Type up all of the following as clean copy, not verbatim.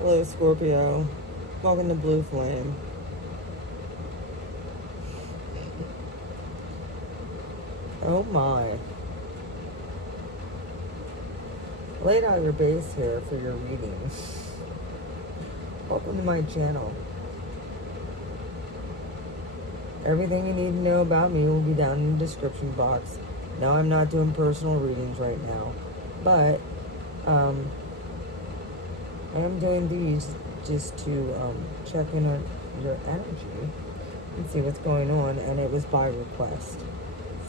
Hello, Scorpio. Welcome to Blue Flame. Oh my. Laid out your base here for your readings. Welcome to my channel. Everything you need to know about me will be down in the description box. Now, I'm not doing personal readings right now, but I am doing these just to check in on your energy and see what's going on, and it was by request.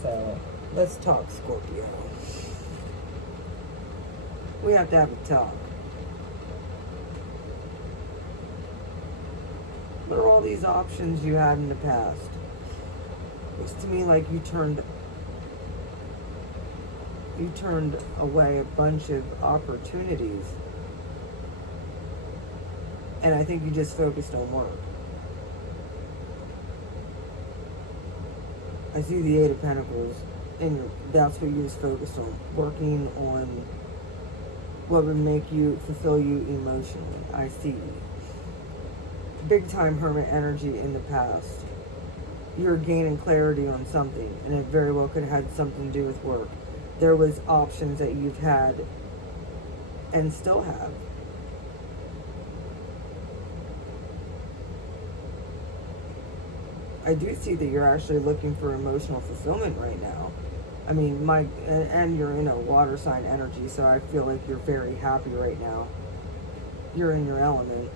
So, let's talk, Scorpio. We have to have a talk. What are all these options you had in the past? Looks to me like you turned away a bunch of opportunities, and I think you just focused on work. I see the Eight of Pentacles, and that's what you was focused on, working on what would make you, fulfill you emotionally. I see big time hermit energy in the past. You're gaining clarity on something, and it very well could have had something to do with work. There was options that you've had and still have. I do see that you're actually looking for emotional fulfillment right now. I mean, and you're in a water sign energy, so I feel like you're very happy right now. You're in your element.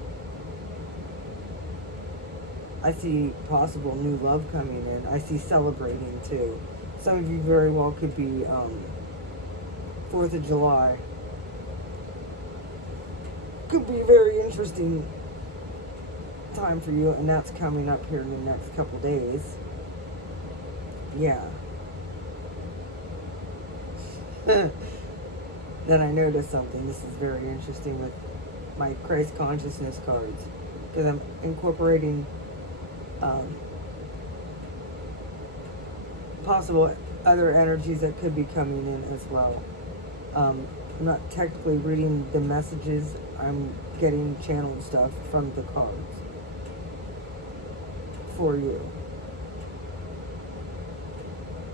I see possible new love coming in. I see celebrating too. Some of you very well could be 4th of July. Could be a very interesting time for you, and that's coming up here in the next couple days. Yeah. Then I noticed something. This is very interesting with my Christ consciousness cards, because I'm incorporating possible other energies that could be coming in as well. I'm not technically reading the messages. I'm getting channeled stuff from the cards for you.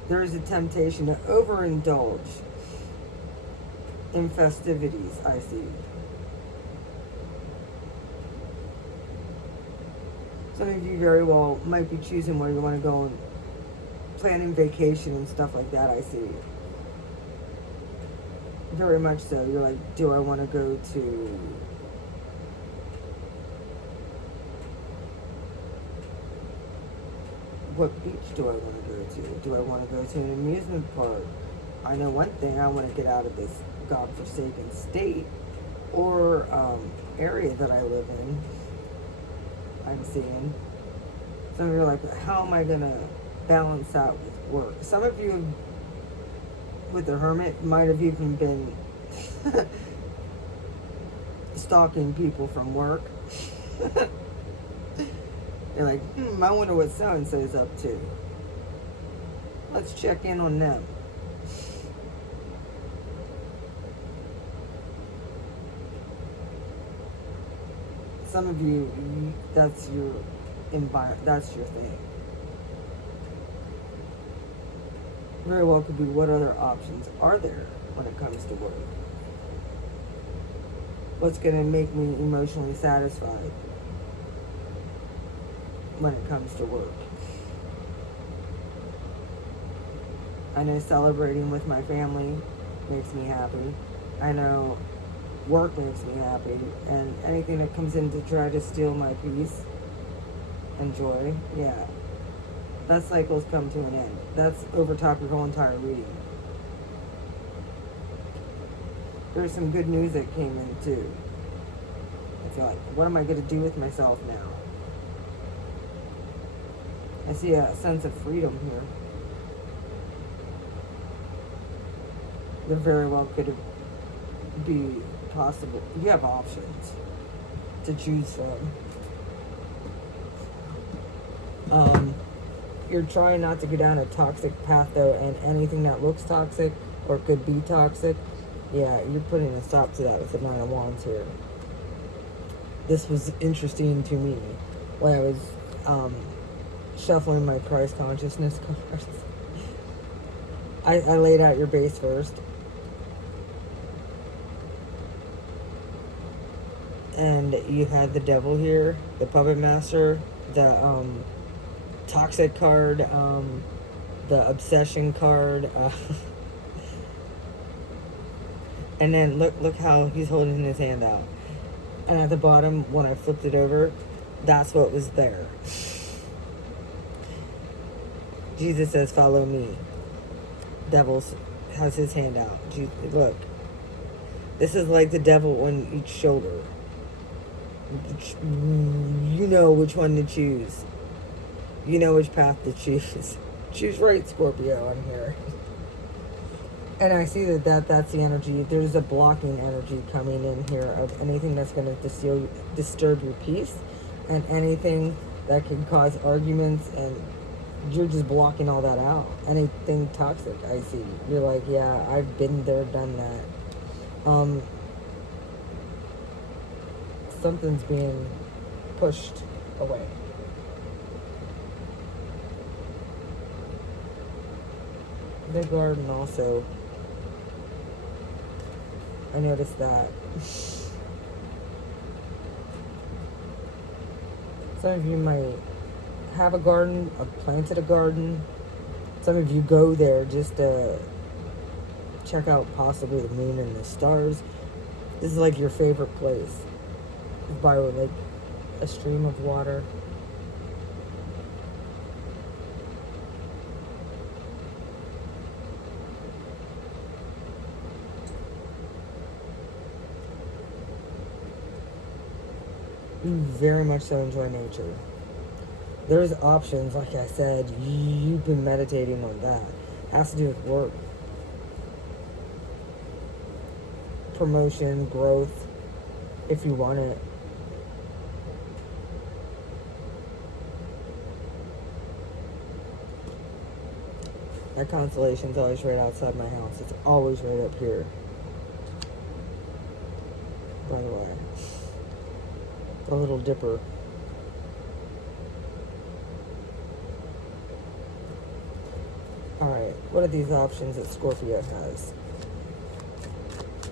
There is a temptation to overindulge in festivities, I see. Some of you very well might be choosing where you want to go and planning vacation and stuff like that, I see. Very much so. You're like, do I want to go to what beach do I want to go to? Do I want to go to an amusement park? I know one thing, I want to get out of this godforsaken state or area that I live in. I'm seeing. Some of you are like, how am I going to balance that with work? Some of you, with the Hermit, might have even been stalking people from work. You're like, I wonder what so-and-so is up to. Let's check in on them. Some of you, that's your environment, that's your thing. Very well could be, what other options are there when it comes to work? What's going to make me emotionally satisfied when it comes to work? I know celebrating with my family makes me happy. I know work makes me happy, and anything that comes in to try to steal my peace and joy, yeah, that cycle's come to an end. That's over top your whole entire reading. There's some good news that came in too. I feel like, what am I going to do with myself now? I see a sense of freedom here. There very well could be possible. You have options to choose from. You're trying not to go down a toxic path though, and anything that looks toxic or could be toxic, yeah, you're putting a stop to that with the Nine of Wands here. this was interesting to me when I was shuffling my Christ consciousness cards. I laid out your base first. And you had the devil here, the puppet master, the toxic card, the obsession card, and then look how he's holding his hand out. And at the bottom, when I flipped it over, that's what was there. Jesus says, "Follow me." Devil has his hand out. Look, this is like the devil on each shoulder. You know which one to choose. You know which path to choose. Choose right, Scorpio, on here. And I see that's the energy. There's a blocking energy coming in here of anything that's going to disturb your peace, and anything that can cause arguments, and you're just blocking all that out. Anything toxic, I see. You're like, yeah, I've been there, done that. Something's being pushed away. The garden also. I noticed that. Some of you might have a garden, or planted a garden. Some of you go there just to check out possibly the moon and the stars. This is like your favorite place. By like a stream of water. You very much so enjoy nature. There's options, like I said, you've been meditating on that. It has to do with work. Promotion, growth, if you want it. My constellation's always right outside my house. It's always right up here. By the way. The Little Dipper. Alright, what are these options that Scorpio has?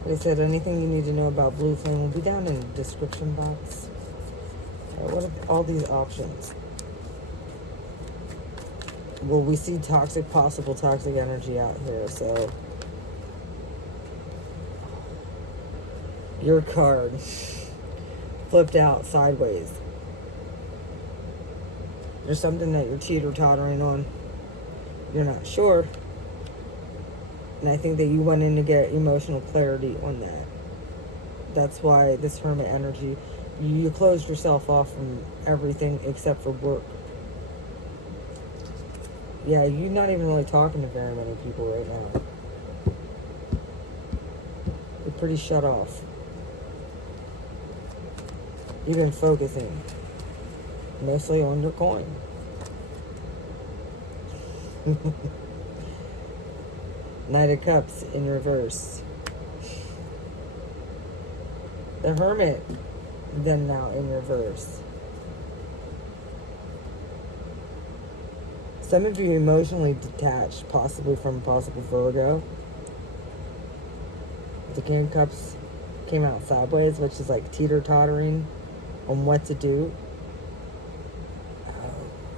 Like I said, anything you need to know about Blue Flame will be down in the description box. Alright, what are all these options? Well, we see possible toxic energy out here, so. Your card. Flipped out sideways. There's something that you're teeter-tottering on. You're not sure. And I think that you went in to get emotional clarity on that. That's why this Hermit energy, you closed yourself off from everything except for work. Yeah, you're not even really talking to very many people right now. You're pretty shut off. You've been focusing mostly on your coin. Knight of Cups in reverse. The Hermit then now in reverse. Some of you emotionally detached, possibly from possible Virgo. The King of Cups came out sideways, which is like teeter-tottering on what to do.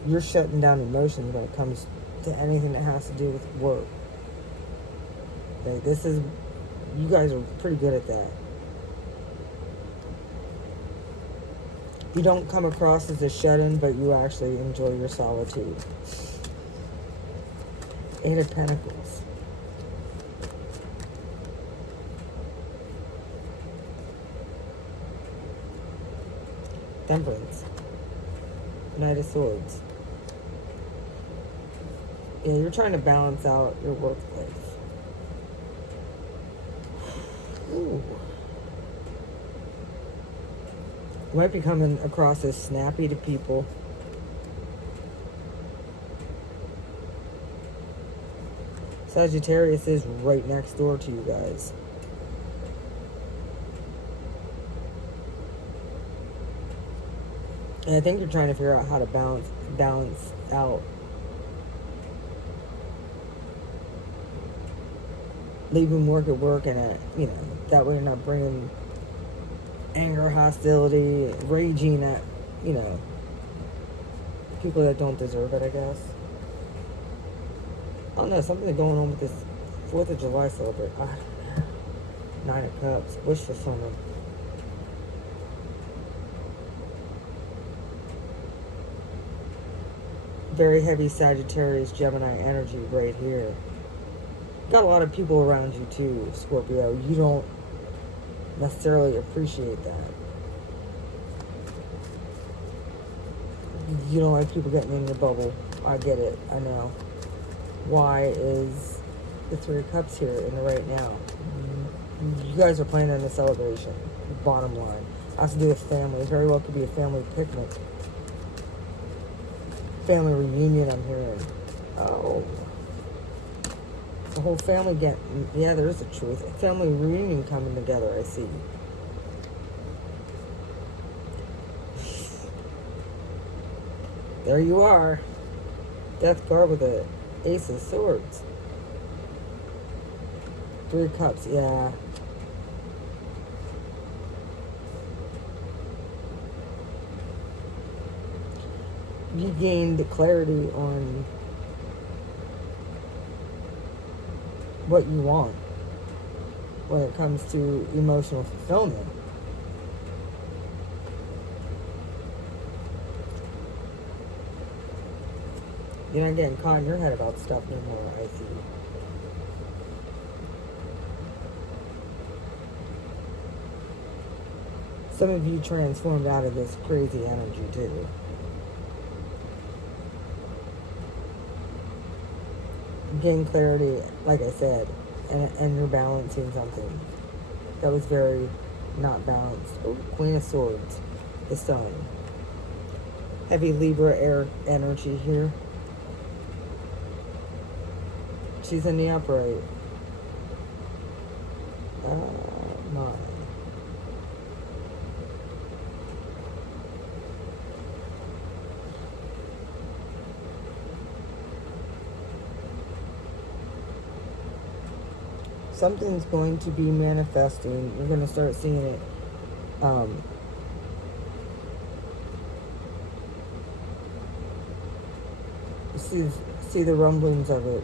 You're shutting down emotions when it comes to anything that has to do with work. Like, this is, you guys are pretty good at that. You don't come across as a shut-in, but you actually enjoy your solitude. Eight of Pentacles. Temperance. Knight of Swords. Yeah, you're trying to balance out your workplace. Ooh. You might be coming across as snappy to people. Sagittarius is right next door to you guys. And I think you're trying to figure out how to balance out leaving work at work, and that way you're not bringing anger, hostility, raging at you know people that don't deserve it, I guess. I don't know, something's going on with this 4th of July celebration. 9 of Cups, wish fulfillment. Very heavy Sagittarius, Gemini energy right here. Got a lot of people around you too, Scorpio. You don't necessarily appreciate that. You don't like people getting in your bubble. I get it. I know. Why is the 3 of Cups here in the right now? You guys are planning a celebration. Bottom line. Has to do with family. Very well could be a family picnic. Family reunion, I'm hearing. Oh. The whole family yeah, there is a truth. A family reunion coming together, I see. There you are. Death card with the Ace of Swords. 3 of Cups, yeah. You gained clarity on what you want when it comes to emotional fulfillment. You're not getting caught in your head about stuff anymore, I see. Some of you transformed out of this crazy energy too. Gain clarity, like I said, and you're balancing something that was very not balanced. Oh, Queen of Swords, the Sun. Heavy Libra air energy here. She's in the upright. My. Something's going to be manifesting. You're going to start seeing it. See the rumblings of it.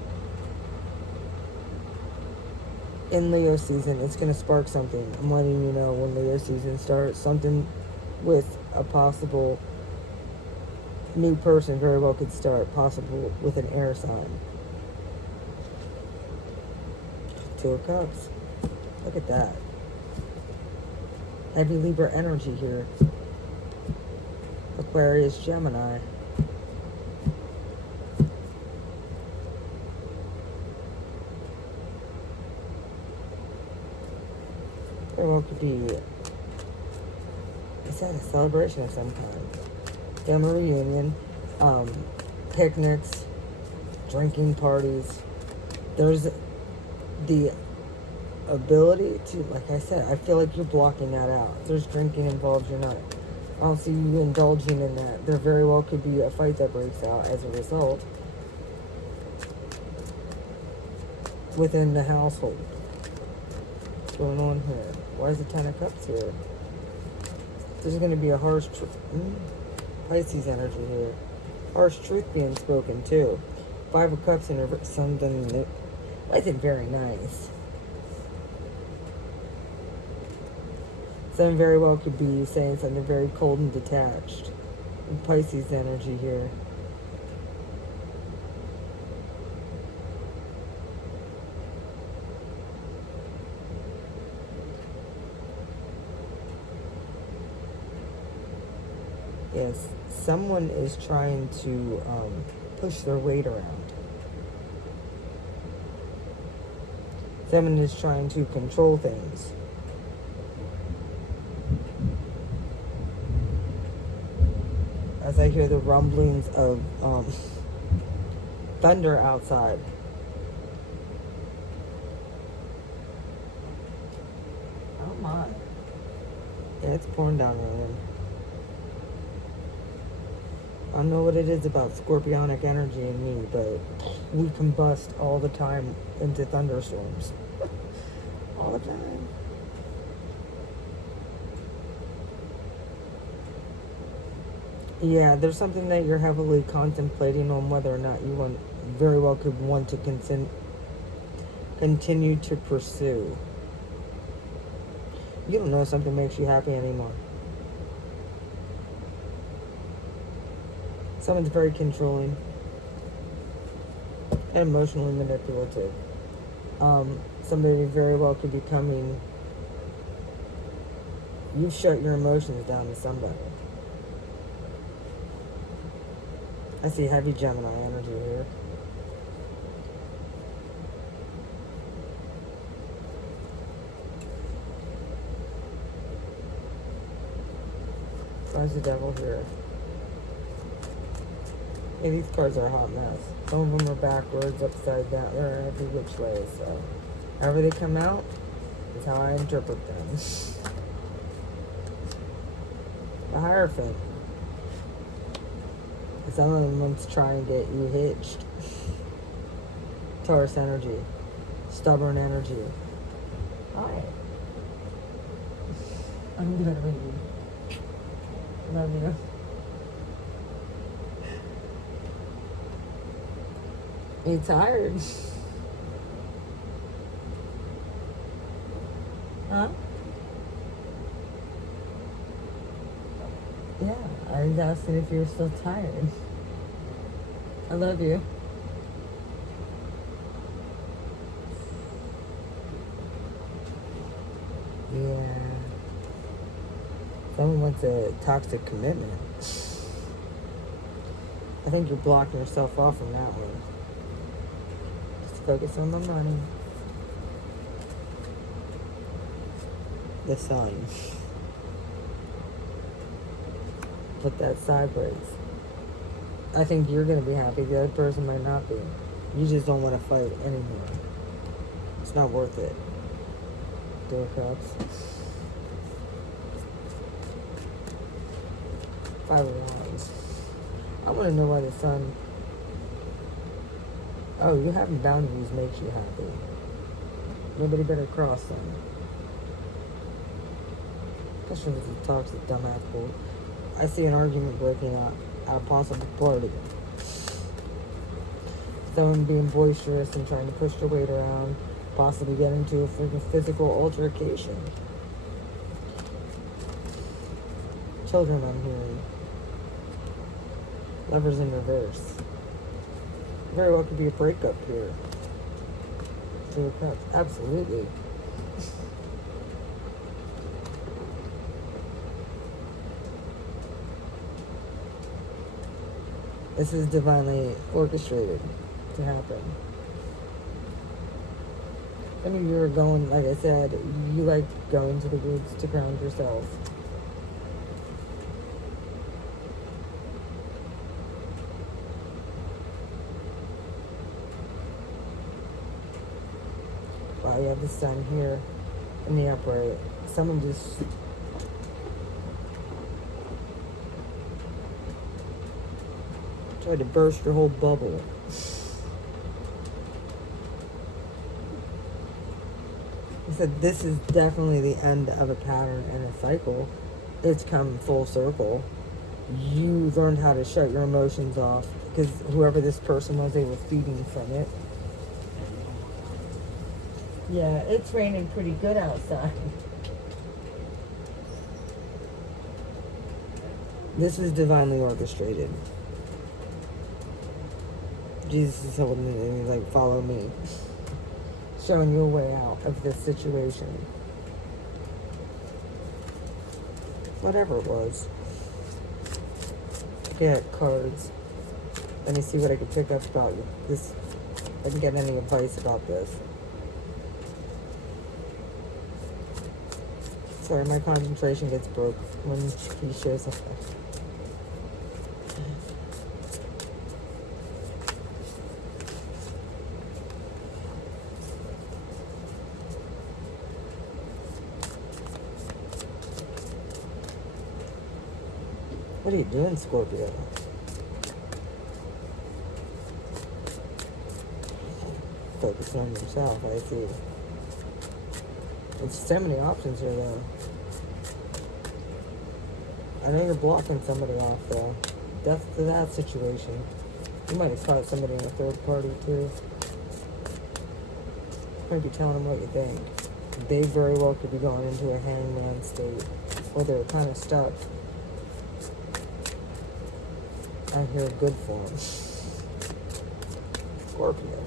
In Leo season, it's going to spark something. I'm letting you know when Leo season starts. Something with a possible new person very well could start. Possible with an air sign. 2 of Cups. Look at that. Heavy Libra energy here. Aquarius, Gemini. Very well could be, is that a celebration of some kind? Family reunion, picnics, drinking parties. There's the ability to, like I said, I feel like you're blocking that out. If there's drinking involved, you're not. I don't see you indulging in that. There very well could be a fight that breaks out as a result within the household. What's going on here? Why is the 10 of Cups here? There's going to be a harsh Pisces energy here. Harsh truth being spoken too. 5 of Cups in reverse. Something that wasn't very nice. Some very well could be saying something very cold and detached. Pisces energy here. Yes, someone is trying to push their weight around. Someone is trying to control things. As I hear the rumblings of thunder outside. Oh my. Yeah, it's pouring down rain. I know what it is about scorpionic energy in me, but we combust all the time into thunderstorms. All the time. Yeah, there's something that you're heavily contemplating on whether or not you very well could want to continue to pursue. You don't know if something makes you happy anymore. Someone's very controlling and emotionally manipulative. Somebody very well could be coming. You've shut your emotions down to somebody. I see heavy Gemini energy here. Why's the devil here? Yeah, these cards are a hot mess. Some of them are backwards, upside down. They're every which way, so however they come out is how I interpret them. The Hierophant. Some of them wants to try and get you hitched. Taurus energy. Stubborn energy. Hi. I'm good, baby. Love you. You tired? Huh? Yeah, I was asking if you were still tired. I love you. Yeah. Someone wants a toxic commitment. I think you're blocking yourself off from that one. Just focus on the money. The sun. Put that sideways. I think you're going to be happy. The other person might not be. You just don't want to fight anymore. It's not worth it. Door Cups. 5 of Wands. I want to know why the sun... Oh, you having boundaries makes you happy. Nobody better cross them. Especially if it's a toxic dumbass bull. I see an argument breaking out at a possible party. Someone being boisterous and trying to push their weight around, possibly get into a freaking physical altercation. Children, I'm hearing. Lovers in reverse. Very well could be a breakup here. 2 of Cups. Absolutely. This is divinely orchestrated to happen. Some of you are going, like I said, you like going to the woods to ground yourself. Wow, you have the sun here in the upright. Someone just... tried to burst your whole bubble. I said this is definitely the end of a pattern and a cycle. It's come full circle. You learned how to shut your emotions off because whoever this person was, they were feeding from it. Yeah, it's raining pretty good outside. This is divinely orchestrated. Jesus is holding me and he's like, follow me. Showing you a way out of this situation. Whatever it was. Get cards. Let me see what I can pick up about this. If I can get any advice about this. Sorry, my concentration gets broke when he shows up. What are you doing, Scorpio? focusing on yourself, I see. There's so many options here, though. I know you're blocking somebody off, though. That's that situation. You might have caught somebody in a third party, too. Might be telling them what you think. They very well could be going into a hangman state, or they're kind of stuck. I hear good for them. Scorpio.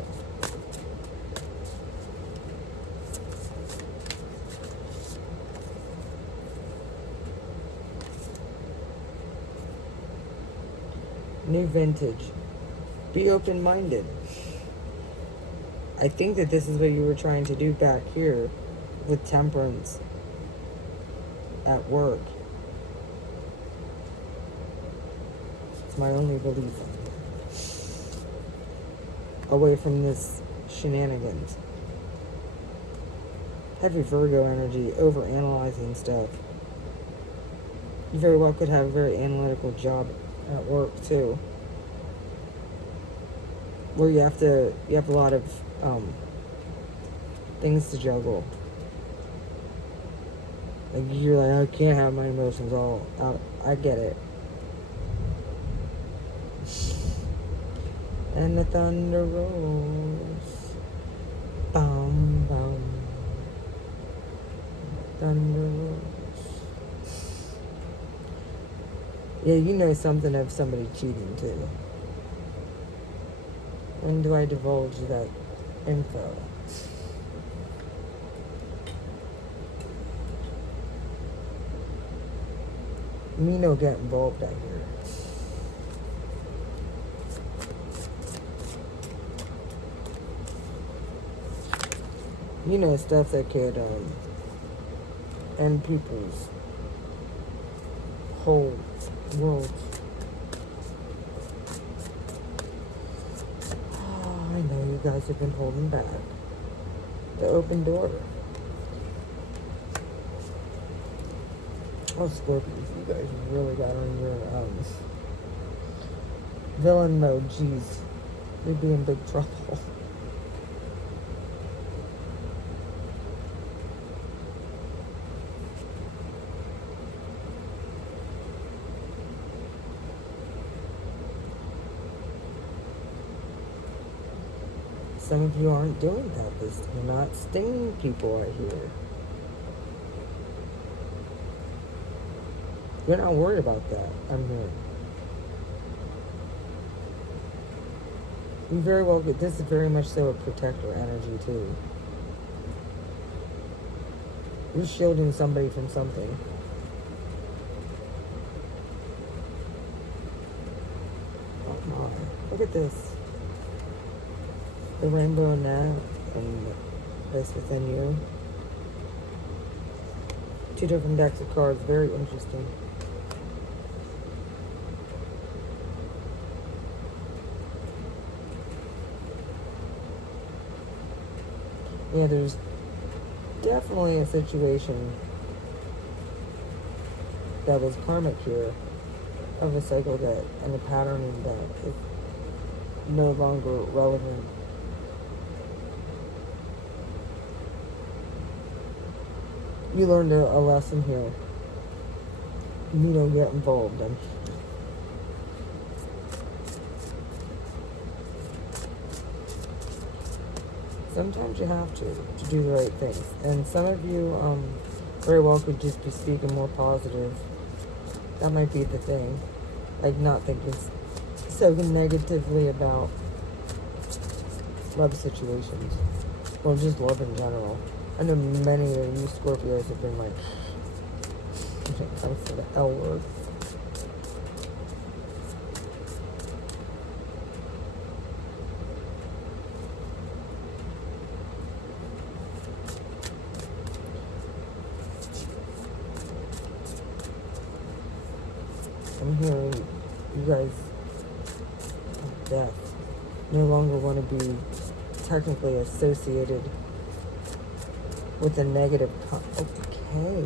New vintage. Be open-minded. I think that this is what you were trying to do back here with temperance at work. It's my only belief. Away from this shenanigans. Heavy Virgo energy, over-analyzing stuff. You very well could have a very analytical job at work too, where you have a lot of things to juggle. Like you're like, I can't have my emotions all out. I get it. And the thunder rolls. Bum bum. Thunder rolls. Yeah, you know something of somebody cheating too. When do I divulge that info? Me no get involved out here. You know, stuff that could end people's whole world. Oh, I know you guys have been holding back. The open door. Oh, Scorpios, you guys really got on your villain mode. Jeez, you'd be in big trouble. Some of you aren't doing that. You're not stinging people right here. You're not worried about that. I'm here. You very well could. This is very much so a protector energy too. You're shielding somebody from something. Oh my! Look at this. The rainbow net and this within you. Two different decks of cards. Very interesting. Yeah, there's definitely a situation that was karmic here of a cycle that and a pattern that is no longer relevant. You learned a lesson here. You don't get involved. Sometimes you have to do the right things. And some of you very well could just be speaking more positive. That might be the thing. Like not thinking so negatively about love situations. Or just love in general. I know many of you Scorpios have been like, when it comes to the L word. I'm hearing you guys, death, no longer want to be technically associated with a negative,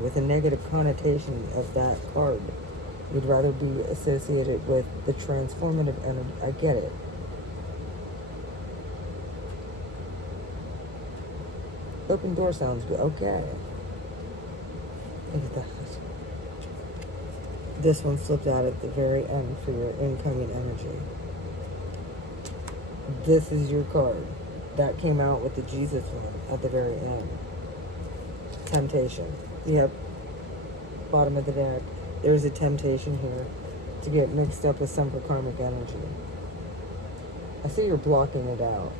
with a negative connotation of that card. You'd rather be associated with the transformative energy. I get it. Open door sounds good. Okay. Look at that. This one slipped out at the very end for your incoming energy. This is your card. That came out with the Jesus one at the very end. Temptation. Yep. Bottom of the deck. There's a temptation here to get mixed up with some karmic energy. I see you're blocking it out.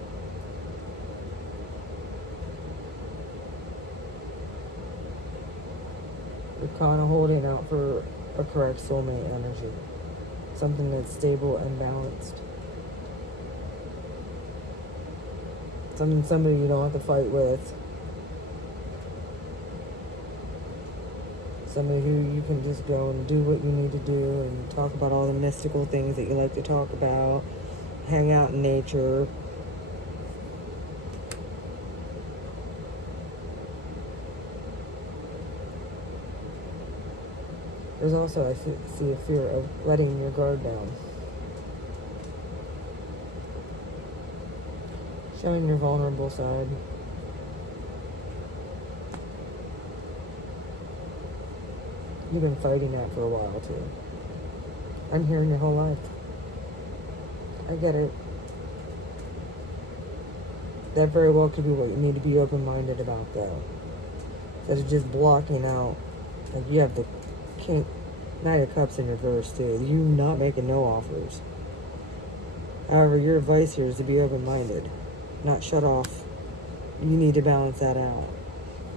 You're kind of holding out for a correct soulmate energy. Something that's stable and balanced. Somebody you don't have to fight with. Somebody who you can just go and do what you need to do and talk about all the mystical things that you like to talk about. Hang out in nature. There's also, I see a fear of letting your guard down. Showing your vulnerable side. You've been fighting that for a while too. I'm hearing your whole life. I get it. That very well could be what you need to be open-minded about though. Instead of just blocking out. Like you have the King, Knight of Cups in reverse too. You not making no offers. However, your advice here is to be open-minded. Not shut off. You need to balance that out.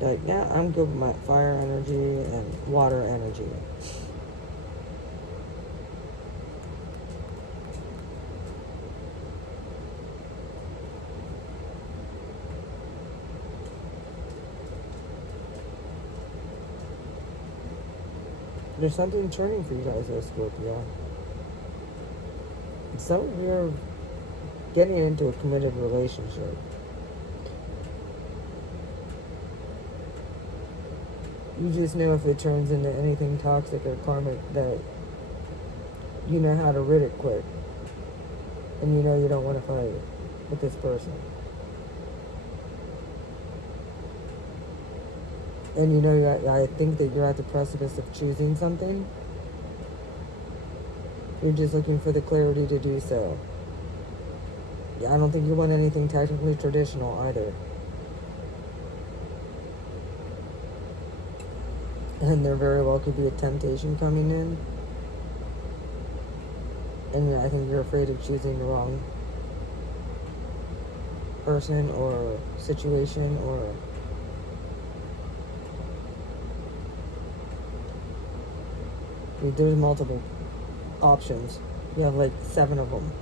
Like, yeah, I'm good with my fire energy and water energy. There's something turning for you guys though, Scorpio. Some of you are getting into a committed relationship. You just know if it turns into anything toxic or karmic that you know how to rid it quick. And you know you don't want to fight with this person. And you know, I think that you're at the precipice of choosing something. You're just looking for the clarity to do so. Yeah, I don't think you want anything technically traditional either. And there very well could be a temptation coming in. And I think you're afraid of choosing the wrong person or situation or... There's multiple options. You have like 7 of them.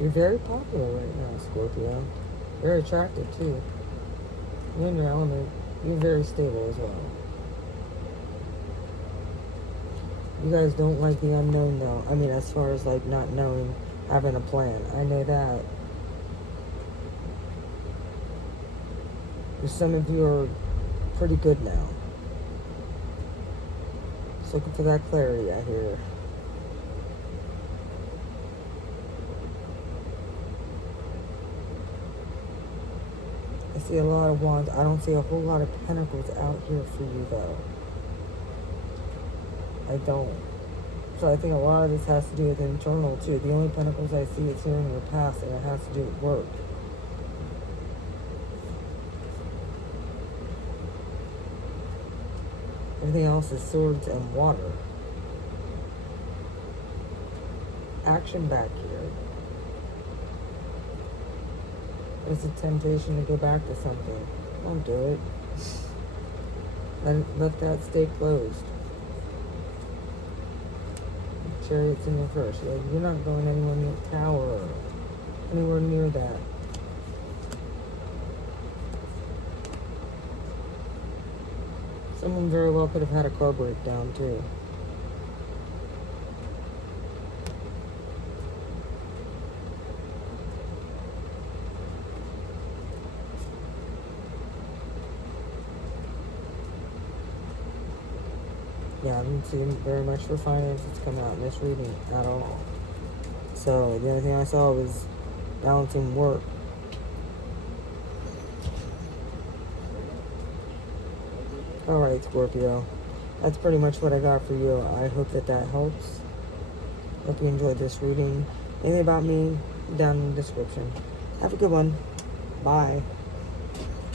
You're very popular right now, Scorpio. Very attractive too. You're in your element. You're very stable as well. You guys don't like the unknown though. I mean, as far as like not knowing, having a plan. I know that. Some of you are pretty good now. Just looking for that clarity, I hear. I see a lot of wands. I don't see a whole lot of pentacles out here for you though. I don't. So I think a lot of this has to do with internal too. The only pentacles I see is here in your past, and it has to do with work. Everything else is swords and water. Action back here. There's a temptation to go back to something. Don't do it. Let that stay closed. Chariot's in reverse. You're not going anywhere near power or anywhere near that. Someone very well could have had a car breakdown too. Yeah, I didn't see very much for finances coming out in this reading at all. So the only thing I saw was balancing work. Alright, Scorpio. That's pretty much what I got for you. I hope that helps. Hope you enjoyed this reading. Anything about me, down in the description. Have a good one. Bye.